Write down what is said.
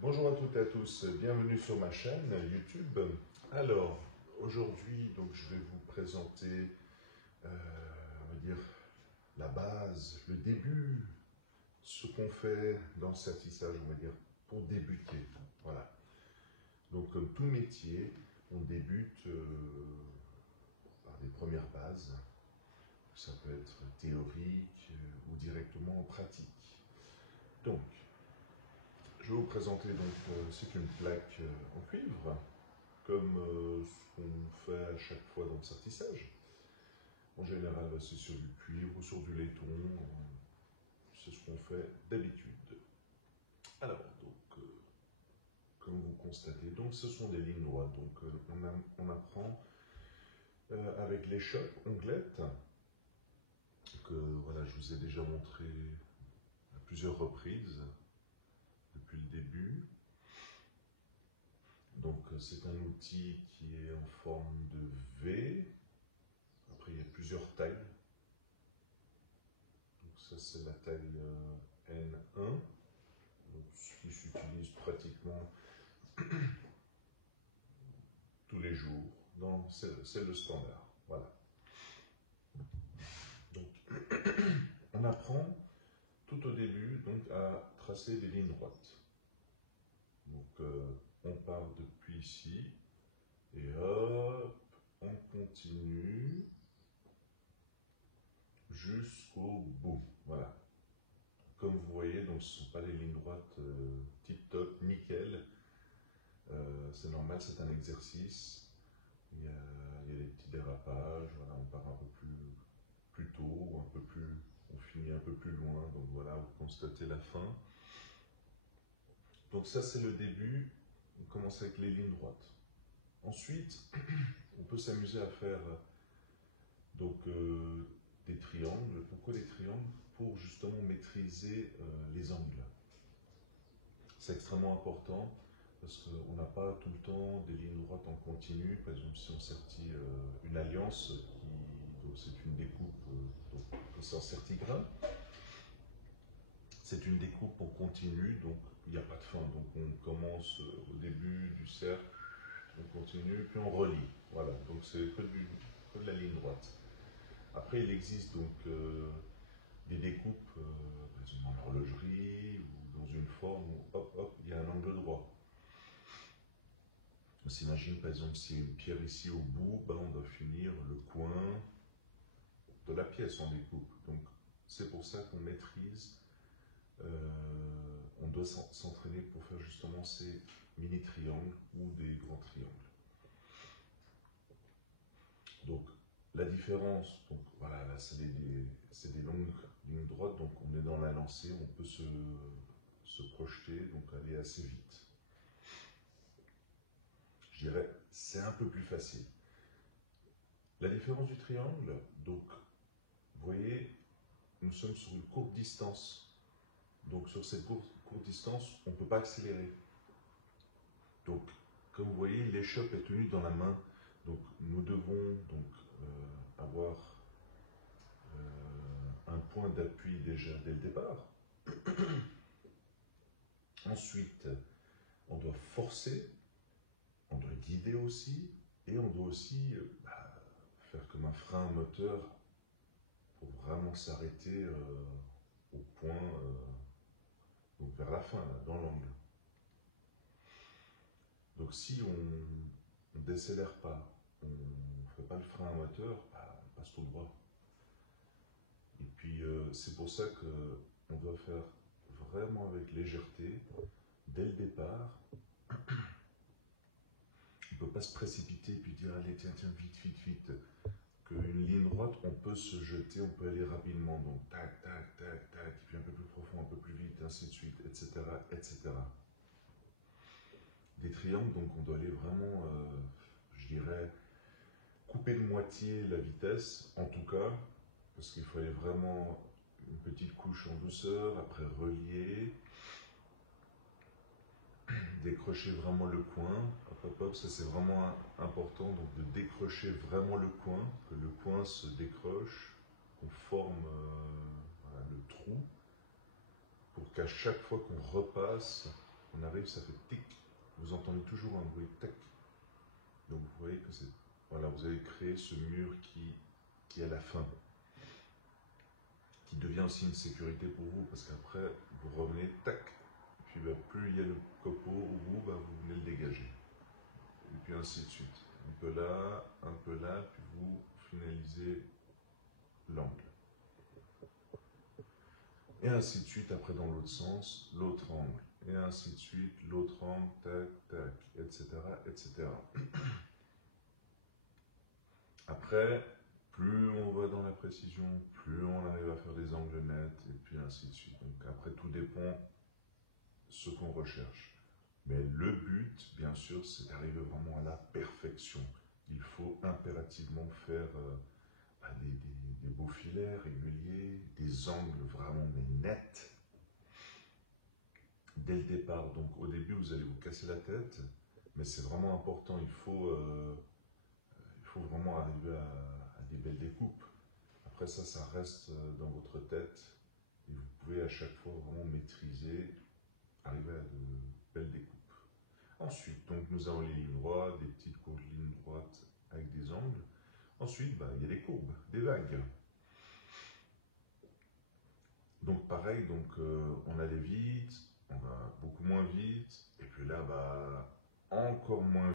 Bonjour à toutes et à tous, bienvenue sur ma chaîne YouTube. Alors, aujourd'hui, donc, je vais vous présenter, on va dire, la base, le début, ce qu'on fait dans le certissage, on va dire, pour débuter. Voilà. Donc, comme tout métier, on débute par des premières bases. Ça peut être théorique ou directement en pratique. Donc, je vais vous présenter, c'est une plaque en cuivre, comme ce qu'on fait à chaque fois dans le sertissage. En général, c'est sur du cuivre ou sur du laiton, c'est ce qu'on fait d'habitude. Alors, comme vous constatez, donc ce sont des lignes droites. Donc, on apprend avec l'échoppe onglette, que voilà, je vous ai déjà montré à plusieurs reprises depuis le début. Donc, c'est un outil qui est en forme de V. Après, il y a plusieurs tailles. Donc, ça, c'est la taille N1, donc, ce qui s'utilise pratiquement tous les jours. C'est le standard. Voilà. Donc, on apprend tout au début donc, à tracer des lignes droites. Donc, on part depuis ici et hop, on continue jusqu'au bout. Voilà. Comme vous voyez, donc, ce ne sont pas des lignes droites tip-top, nickel. C'est normal, c'est un exercice. Il y a des petits dérapages. Voilà, on part un peu plus tôt ou on finit un peu plus loin. Donc voilà, vous constatez la fin. Donc ça, c'est le début. On commence avec les lignes droites. Ensuite, on peut s'amuser à faire des triangles. Pourquoi des triangles? Pour justement maîtriser les angles. C'est extrêmement important parce qu'on n'a pas tout le temps des lignes droites en continu. Par exemple, si on sertit une alliance, c'est une découpe, c'est un sertigrain. C'est une découpe en continu, donc il n'y a pas de fin. Donc on commence au début du cercle, on continue, puis on relie. Voilà, donc c'est que de la ligne droite. Après, il existe donc des découpes, par exemple en horlogerie ou dans une forme où hop, hop, il y a un angle droit. On s'imagine par exemple s'il y a une pierre ici au bout, ben, on doit finir le coin de la pièce en découpe. Donc c'est pour ça qu'on maîtrise, on doit s'entraîner pour faire justement ces mini triangles ou des grands triangles. Donc la différence, donc voilà, là c'est des longues lignes droites, donc on est dans la lancée, on peut se projeter, donc aller assez vite. Je dirais, c'est un peu plus facile. La différence du triangle, donc, vous voyez, nous sommes sur une courte distance. Donc, sur cette courte distance, on ne peut pas accélérer. Donc, comme vous voyez, l'échoppe est tenue dans la main. Donc, nous devons avoir un point d'appui déjà dès le départ. Ensuite, on doit forcer, on doit guider aussi, et on doit aussi faire comme un frein moteur pour vraiment s'arrêter au point, donc vers la fin, là, dans l'angle. Donc si on ne décélère pas, on ne fait pas le frein moteur, on passe tout droit. Et puis c'est pour ça qu'on doit faire vraiment avec légèreté, dès le départ. On ne peut pas se précipiter et puis dire allez tiens, vite, vite, vite. Qu'une ligne droite, on peut se jeter, on peut aller rapidement, donc tac, tac, tac, tac, et puis un peu plus profond, un peu plus vite, ainsi de suite, etc., etc. Des triangles, donc on doit aller vraiment, je dirais, couper de moitié la vitesse, en tout cas, parce qu'il faut aller vraiment une petite couche en douceur, après relier, décrocher vraiment le coin, hop, hop, hop, ça c'est vraiment important, donc de décrocher vraiment le coin, que le coin se décroche, qu'on forme voilà, le trou, pour qu'à chaque fois qu'on repasse, on arrive, ça fait tic. Vous entendez toujours un bruit tac. Donc vous voyez que c'est, voilà, vous avez créé ce mur qui est à la fin, qui devient aussi une sécurité pour vous, parce qu'après vous revenez tac. Puis bah, plus il y a le copeau au bout, bah, vous venez le dégager. Et puis ainsi de suite. Un peu là, puis vous finalisez l'angle. Et ainsi de suite, après dans l'autre sens, l'autre angle. Et ainsi de suite, l'autre angle, tac, tac, etc., etc. Après, plus on va dans la précision, plus on arrive à faire des angles nets, et puis ainsi de suite. Donc après, tout dépend ce qu'on recherche. Mais le but, bien sûr, c'est d'arriver vraiment à la perfection. Il faut impérativement faire des beaux filets réguliers, des angles vraiment nets. Dès le départ, donc au début, vous allez vous casser la tête, mais c'est vraiment important. Il faut vraiment arriver à des belles découpes. Après ça, ça reste dans votre tête et vous pouvez à chaque fois vraiment maîtriser, arriver à de belles découpes. Ensuite, donc nous avons les lignes droites, des petites courtes lignes droites avec des angles. Ensuite, il y a des courbes, des vagues. Donc pareil, on allait vite, on va beaucoup moins vite, et puis là, encore moins